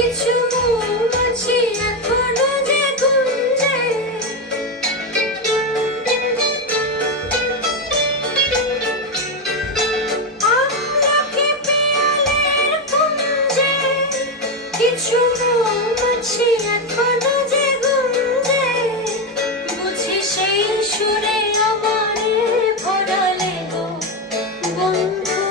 কিছু মৌমাছি এখনো যে গুঞ্জে, আমলকি পিয়ালের কুঞ্জে, কিছু মৌমাছি এখনো যে গুঞ্জে, বুঝি সেই সুরে আমারে ভরালে গো বন্ধু।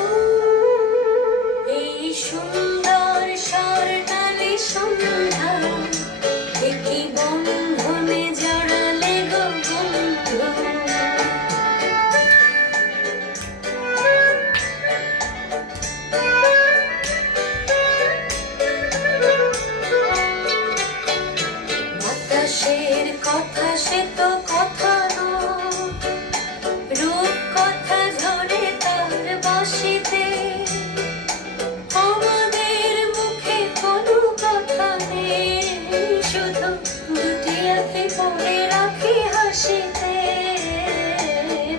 এই সুন্দর স্বর্ণালী সন্ধ্যা একই বন্ধনে জড়ালে গো বন্ধু। বাতাসের কথা সে তো কথা নয়, রূপ কথা ঝরে তার বাঁশিতে, আমাদের মুখে কোনো কথা নেই, শুধু দুটি আঁখি পড়ে রাখি হাসিতে।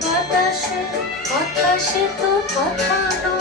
বাতাসের কথা সে তো কথা নয়,